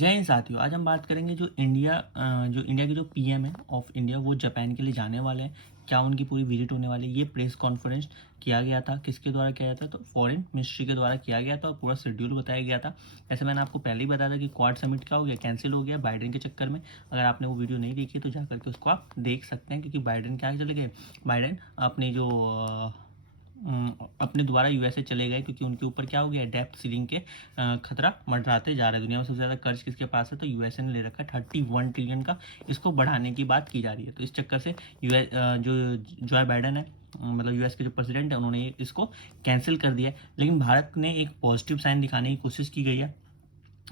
जय हिंद साथियों। आज हम बात करेंगे जो इंडिया के जो पीएम है ऑफ इंडिया वो जापान के लिए जाने वाले हैं। क्या उनकी पूरी विजिट होने वाली है, ये प्रेस कॉन्फ्रेंस किया गया था, किसके द्वारा किया गया था? तो फॉरेन मिनिस्ट्री के द्वारा किया गया था और पूरा शेड्यूल बताया गया था। ऐसे मैंने आपको पहले ही बताया था कि क्वाड समिट क्या हो गया, कैंसिल हो गया बाइडेन के चक्कर में। अगर आपने वो वीडियो नहीं देखी तो जा करके उसको आप देख सकते हैं, क्योंकि बाइडेन क्या चले गए, बाइडेन अपने जो अपने द्वारा यूएसए चले गए, क्योंकि उनके ऊपर क्या हो गया, डेप्थ सीलिंग के खतरा मंडराते जा रहे हैं। दुनिया में सबसे ज़्यादा कर्ज किसके पास है, तो यूएसए ने ले रखा है 31 ट्रिलियन का। इसको बढ़ाने की बात की जा रही है। तो इस चक्कर से जो बाइडन है, मतलब यूएस के जो प्रेसिडेंट है, उन्होंने इसको कैंसिल कर दिया है। लेकिन भारत ने एक पॉजिटिव साइन दिखाने की कोशिश की गई है।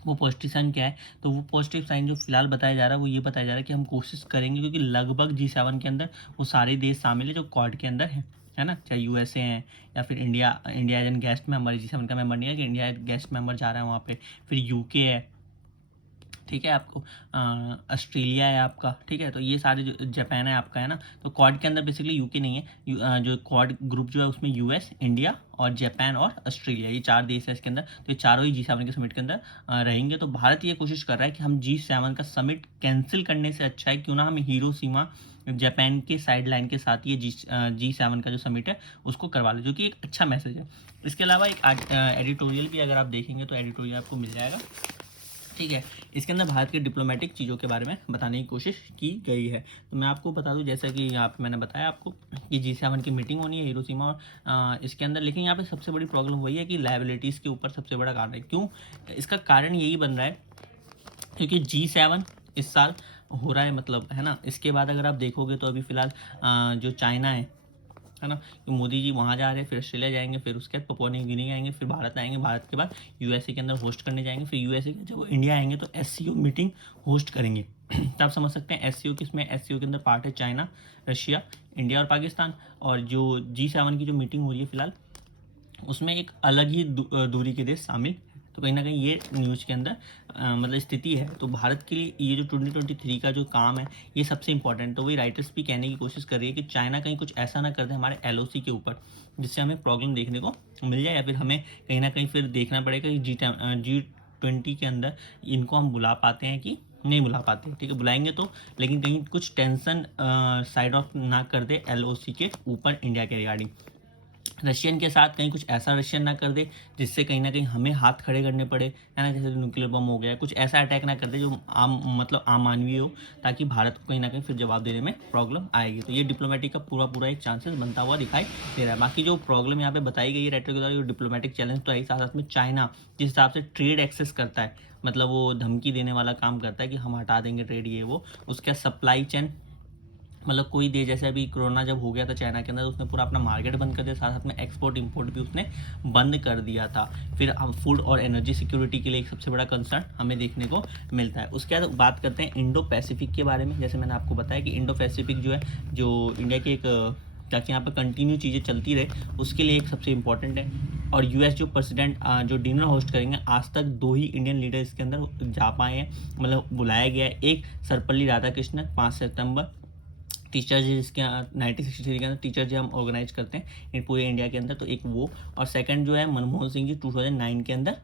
वो पॉजिटिव साइन क्या है? तो वो पॉजिटिव साइन जो फिलहाल बताया जा रहा है वो ये बताया जा रहा है कि हम कोशिश करेंगे, क्योंकि लगभग G7 के अंदर वो सारे देश शामिल है जो क्वाड के अंदर है ना, चाहे यूएसए हैं या फिर India as an guest member. G7 का मेंबर नहीं है कि इंडिया गेस्ट मेंबर जा रहा है वहाँ पे। फिर यूके है, ठीक है, आपको ऑस्ट्रेलिया है आपका, ठीक है। तो ये सारे जो जापान है आपका, है ना। तो क्वाड के अंदर बेसिकली यूके नहीं है। जो क्वाड ग्रुप जो है उसमें यूएस, इंडिया और जापान और ऑस्ट्रेलिया, ये चार देश है इसके अंदर। तो ये चारों ही G7 के समिट के अंदर रहेंगे। तो भारत ये कोशिश कर रहा है कि हम G7 का समिट कैंसिल करने से अच्छा है क्यों ना हम हिरोशिमा जापान के साइड लाइन के साथ ये G7 का जो समिट है उसको करवा ले, जो कि एक अच्छा मैसेज है। इसके अलावा एक एडिटोरियल भी अगर आप देखेंगे तो एडिटोरियल आपको मिल जाएगा, ठीक है। इसके अंदर भारत के डिप्लोमेटिक चीज़ों के बारे में बताने की कोशिश की गई है। तो मैं आपको बता दूं, जैसा कि यहाँ पे मैंने बताया आपको कि G7 की मीटिंग होनी है हिरोशिमा और इसके अंदर। लेकिन यहाँ पे सबसे बड़ी प्रॉब्लम वही है कि लायबिलिटीज़ के ऊपर सबसे बड़ा कारण है। क्यों? इसका कारण यही बन रहा है क्योंकि G7 इस साल हो रहा है, मतलब, है ना। इसके बाद अगर आप देखोगे तो अभी फ़िलहाल जो चाइना है ना, कि मोदी जी वहाँ जा रहे हैं, फिर ऑस्ट्रेलिया जाएंगे, फिर उसके बाद पपुआ न्यू गिनी आएंगे, फिर भारत आएंगे, भारत के बाद यूएसए के अंदर होस्ट करने जाएंगे, फिर यूएसए के जब वो इंडिया आएंगे तो एससीओ मीटिंग होस्ट करेंगे। तो आप समझ सकते हैं एससीओ किसमें, एससीओ के अंदर पार्ट है चाइना, रशिया, इंडिया और पाकिस्तान। और जो G7 की जो मीटिंग हो रही है फिलहाल, उसमें एक अलग ही दूरी के देश शामिल। तो कहीं ना कहीं ये न्यूज़ के अंदर मतलब स्थिति है। तो भारत के लिए ये जो 2023 का जो काम है ये सबसे इंपॉर्टेंट। तो वही राइटर्स भी कहने की कोशिश कर रही है कि चाइना कहीं कुछ ऐसा ना कर दे हमारे एलओसी के ऊपर, जिससे हमें प्रॉब्लम देखने को मिल जाए, या फिर हमें कहीं ना कहीं फिर देखना पड़ेगा कि G20 के अंदर इनको हम बुला पाते हैं कि नहीं बुला पाते। ठीक है, बुलाएंगे तो, लेकिन कहीं कुछ टेंशन साइड ऑफ ना कर दे एलओसी के ऊपर इंडिया के रिगार्डिंग। रशियन के साथ कहीं कुछ ऐसा रशियन ना कर दे जिससे कहीं ना कहीं हमें हाथ खड़े करने पड़े, है ना। जैसे न्यूक्लियर बम हो गया, कुछ ऐसा अटैक ना कर दे जो आम मानवीय हो, ताकि भारत को कहीं ना कहीं फिर जवाब देने में प्रॉब्लम आएगी। तो ये डिप्लोमेटिक का पूरा पूरा एक चांसेस बनता हुआ दिखाई दे रहा है। बाकी जो प्रॉब्लम यहाँ पे बताई गई है रेटर के द्वारा, जो डिप्लोमेटिक चैलेंज तो है, साथ साथ में चाइना जिस हिसाब से ट्रेड एक्सेस करता है, मतलब वो धमकी देने वाला काम करता है कि हम हटा देंगे ट्रेड, ये वो। उसका सप्लाई चेन, मतलब कोई दे, जैसे अभी कोरोना जब हो गया था चाइना के अंदर, उसने पूरा अपना मार्केट बंद कर दिया, साथ साथ में एक्सपोर्ट इंपोर्ट भी उसने बंद कर दिया था। फिर हम फूड और एनर्जी सिक्योरिटी के लिए एक सबसे बड़ा कंसर्न हमें देखने को मिलता है। उसके बाद बात करते हैं इंडो पैसिफिक के बारे में। जैसे मैंने आपको बताया कि इंडो पैसिफिक जो है, जो इंडिया की एक, ताकि यहाँ पर कंटिन्यू चीज़ें चलती रहे, उसके लिए एक सबसे इंपॉर्टेंट है। और यूएस जो प्रेसिडेंट जो डिनर होस्ट करेंगे, आज तक 2 ही इंडियन लीडर इसके अंदर जा पाए हैं, मतलब बुलाया गया है। एक सर्वपल्ली राधाकृष्णन 5 सितंबर, टीचर्स डे जिसके 1963 के अंदर टीचर्स डे हम ऑर्गेनाइज करते हैं इन पूरे इंडिया के अंदर, तो एक वो। और सेकंड जो है मनमोहन सिंह जी 2009 के अंदर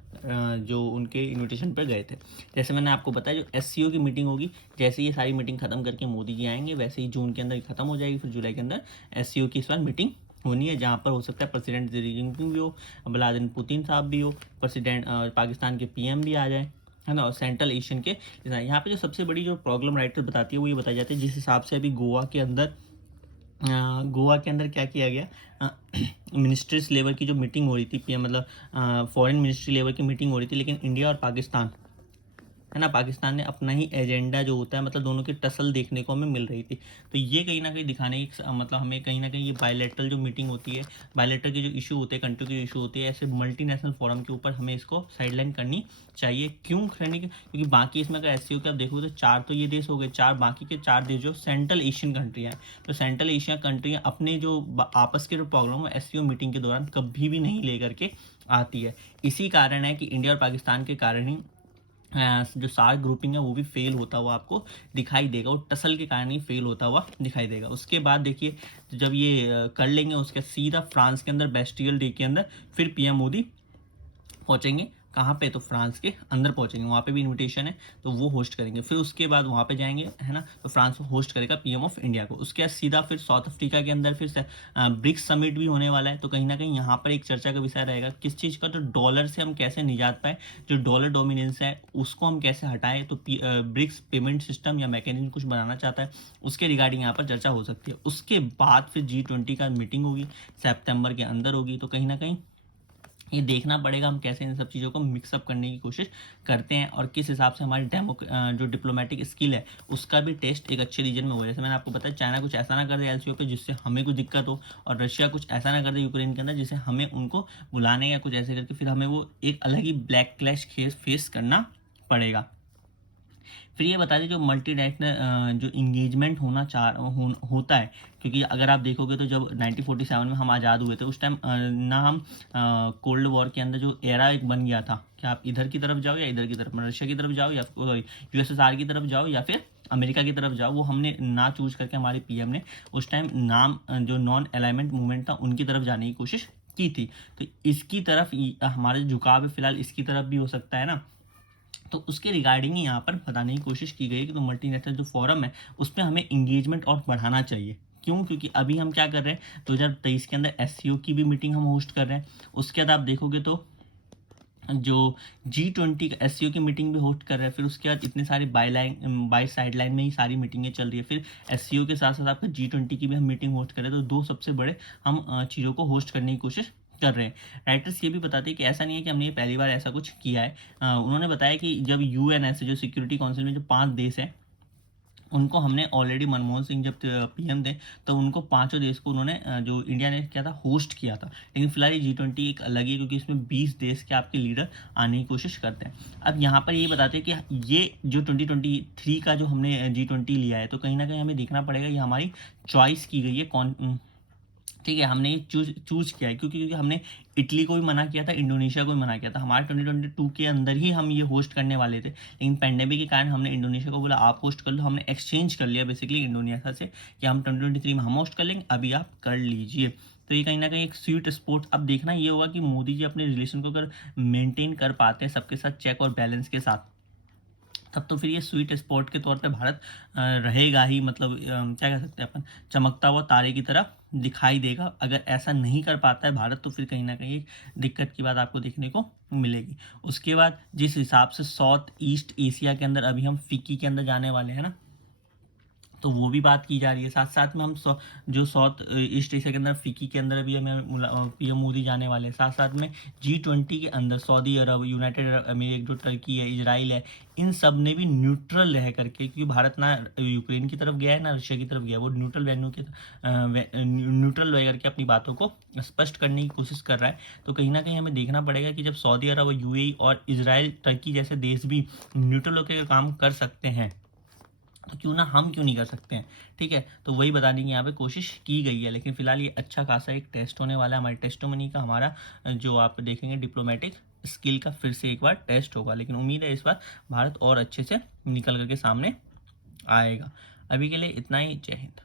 जो उनके इनविटेशन पर गए थे। जैसे मैंने आपको बताया, जो एससीओ की मीटिंग होगी, जैसे ये सारी मीटिंग खत्म करके मोदी जी आएंगे, वैसे ही जून के अंदर खत्म हो जाएगी, फिर जुलाई के अंदर एससीओ की इस बार मीटिंग होनी है, जहाँ पर हो सकता है प्रेसिडेंट शी जिनपिंग भी हो, व्लादिमीर पुतिन साहब भी हो, प्रेसिडेंट पाकिस्तान के पीएम भी आ जाए, है ना, और सेंट्रल एशियन के। यहाँ पे जो सबसे बड़ी जो प्रॉब्लम राइटर बताती है वो ये बताई जाती है, जिस हिसाब से अभी गोवा के अंदर क्या किया गया, मिनिस्टर्स लेवल की जो मीटिंग हो रही थी, पीएम मतलब फॉरेन मिनिस्ट्री लेवल की मीटिंग हो रही थी, लेकिन इंडिया और पाकिस्तान, है ना, पाकिस्तान ने अपना ही एजेंडा जो होता है, मतलब दोनों की टसल देखने को हमें मिल रही थी। तो ये कहीं ना कहीं दिखाने की, मतलब हमें कहीं ना कहीं ये बायलैटरल जो मीटिंग होती है, बायलैटरल के जो इशू होते हैं, कंट्री के जो इशू होते हैं, ऐसे मल्टीनेशनल फोरम के ऊपर हमें इसको साइडलाइन करनी चाहिए। क्यों करनी? क्योंकि बाकी इसमें अगर एससीओ के आप देखोगे तो 4 तो ये देश हो गए, 4 बाकी के 4 देश जो सेंट्रल एशियन कंट्री हैं। तो सेंट्रल एशिया कंट्री अपने जो आपस के जो प्रॉब्लम है एससीओ मीटिंग के दौरान कभी भी नहीं लेकर के आती है। इसी कारण है कि इंडिया और पाकिस्तान के कारण ही जो सार्क ग्रुपिंग है वो भी फेल होता हुआ आपको दिखाई देगा, और टसल के कारण ही फेल होता हुआ दिखाई देगा। उसके बाद देखिए, जब ये कर लेंगे, उसके सीधा फ्रांस के अंदर बेस्टियल डे के अंदर फिर पीएम मोदी पहुंचेंगे कहाँ पे, तो फ्रांस के अंदर पहुंचेंगे, वहाँ पे भी इनविटेशन है तो वो होस्ट करेंगे। फिर उसके बाद वहाँ पे जाएंगे, है ना, तो फ्रांस होस्ट करेगा पीएम ऑफ इंडिया को। उसके बाद सीधा फिर साउथ अफ्रीका के अंदर फिर से ब्रिक्स समिट भी होने वाला है। तो कहीं ना कहीं यहाँ पर एक चर्चा का विषय रहेगा किस चीज़ का, तो डॉलर से हम कैसे निजात पाए, जो डॉलर डोमिनेंस है उसको हम कैसे हटाएं। तो ब्रिक्स पेमेंट सिस्टम या मैकेनिज्म कुछ बनाना चाहता है, उसके रिगार्डिंग यहाँ पर चर्चा हो सकती है। उसके बाद फिर G20 का मीटिंग होगी, सितंबर के अंदर होगी। तो कहीं ना कहीं ये देखना पड़ेगा हम कैसे इन सब चीज़ों को मिक्सअप करने की कोशिश करते हैं और किस हिसाब से हमारी जो डिप्लोमेटिक स्किल है उसका भी टेस्ट एक अच्छे रीजन में हो। जैसे मैंने आपको बताया, चाइना कुछ ऐसा ना कर दे एलसीओ पे जिससे हमें कुछ दिक्कत हो, और रशिया कुछ ऐसा ना कर दे यूक्रेन के अंदर जिससे हमें उनको बुलाने या कुछ ऐसे करके फिर हमें वो एक अलग ही ब्लैक क्लैश फेस करना पड़ेगा। फिर ये बता दें, जो मल्टीनेशनल जो इंगेजमेंट होता है, क्योंकि अगर आप देखोगे तो जब 1947 में हम आज़ाद हुए थे उस टाइम ना हम कोल्ड वॉर के अंदर जो एरा एक बन गया था कि आप इधर की तरफ जाओ या इधर की तरफ, रशिया की तरफ जाओ या यूएसएसआर की तरफ जाओ या फिर अमेरिका की तरफ जाओ, वो हमने ना चूज करके हमारे पीएम ने उस टाइम नाम जो नॉन अलाइनमेंट मूवमेंट था उनकी तरफ जाने की कोशिश की थी। तो इसकी तरफ हमारे झुकाव है फिलहाल, इसकी तरफ भी हो सकता है ना। तो उसके रिगार्डिंग ही यहाँ पर बताने की कोशिश की गई है कि तो मल्टीनेशनल जो फोरम है उसमें हमें इंगेजमेंट और बढ़ाना चाहिए। क्यों? क्योंकि अभी हम क्या कर रहे हैं, 2023 के अंदर एससीओ की भी मीटिंग हम होस्ट कर रहे हैं। उसके बाद आप देखोगे तो जो G20 का एससीओ की मीटिंग भी होस्ट कर रहे हैं। फिर उसके बाद इतने सारे बाई साइड लाइन में ही सारी मीटिंगें चल रही है। फिर एससीओ के साथ साथ आपका G20 की भी हम मीटिंग होस्ट कर रहे हैं। तो दो सबसे बड़े हम चीज़ों को होस्ट करने की कोशिश कर रहे हैं। राइटर्स ये भी बताते हैं कि ऐसा नहीं है कि हमने ये पहली बार ऐसा कुछ किया है। उन्होंने बताया कि जब यूएनएस जो सिक्योरिटी काउंसिल में जो 5 देश हैं उनको हमने ऑलरेडी, मनमोहन सिंह जब पीएम थे तो उनको पांचों देश को उन्होंने जो इंडिया ने क्या था होस्ट किया था। लेकिन फिलहाल ये G20 एक अलग ही, क्योंकि इसमें 20 देश के आपके लीडर आने की कोशिश करते हैं। अब यहाँ पर ये बताते हैं कि ये जो 2023 का जो हमने G20 लिया है, तो कहीं ना कहीं हमें देखना पड़ेगा ये हमारी चॉइस की गई है कौन, ठीक है, हमने ये चूज किया है क्योंकि हमने इटली को भी मना किया था, इंडोनेशिया को भी मना किया था। हमारे 2022 के अंदर ही हम ये होस्ट करने वाले थे, लेकिन पेंडेमिक के कारण हमने इंडोनेशिया को बोला आप होस्ट कर लो। हमने एक्सचेंज कर लिया बेसिकली इंडोनेशिया से कि हम 2023 में हम होस्ट कर लेंगे, अभी आप कर लीजिए। तो ये कहीं ना कहीं एक स्वीट स्पोर्ट। अब देखना ये होगा कि मोदी जी अपने रिलेशन को अगर मेंटेन कर पाते हैं सबके साथ चेक और बैलेंस के साथ, तब तो फिर ये स्वीट स्पॉट के तौर पे भारत रहेगा ही, मतलब क्या कह सकते हैं अपन, चमकता हुआ तारे की तरह दिखाई देगा। अगर ऐसा नहीं कर पाता है भारत तो फिर कहीं ना कहीं दिक्कत की बात आपको देखने को मिलेगी। उसके बाद जिस हिसाब से साउथ ईस्ट एशिया के अंदर अभी हम फिक्की के अंदर जाने वाले हैं ना, तो वो भी बात की जा रही है। साथ साथ में हम जो साउथ ईस्ट एशिया के अंदर फिक्की के अंदर अभी हमें पीएम मोदी जाने वाले हैं। साथ साथ में G20 के अंदर सऊदी अरब, यूनाइटेड अरब अमीरात, जो टर्की है, इजराइल है, इन सब ने भी न्यूट्रल रह करके, क्योंकि भारत ना यूक्रेन की तरफ गया है ना रशिया की तरफ गया, वो न्यूट्रल रह करके अपनी बातों को स्पष्ट करने की कोशिश कर रहा है। तो कहीं ना कहीं हमें देखना पड़ेगा कि जब सऊदी अरब, यूएई और इजराइल, टर्की जैसे देश भी न्यूट्रल होकर काम कर सकते हैं तो हम क्यों नहीं कर सकते हैं। ठीक है, तो वही बताने की यहाँ पे कोशिश की गई है। लेकिन फिलहाल ये अच्छा खासा एक टेस्ट होने वाला है हमारे टेस्टोमनी का, हमारा जो आप देखेंगे डिप्लोमेटिक स्किल का फिर से एक बार टेस्ट होगा। लेकिन उम्मीद है इस बार भारत और अच्छे से निकल करके सामने आएगा। अभी के लिए इतना ही। जय हिंद।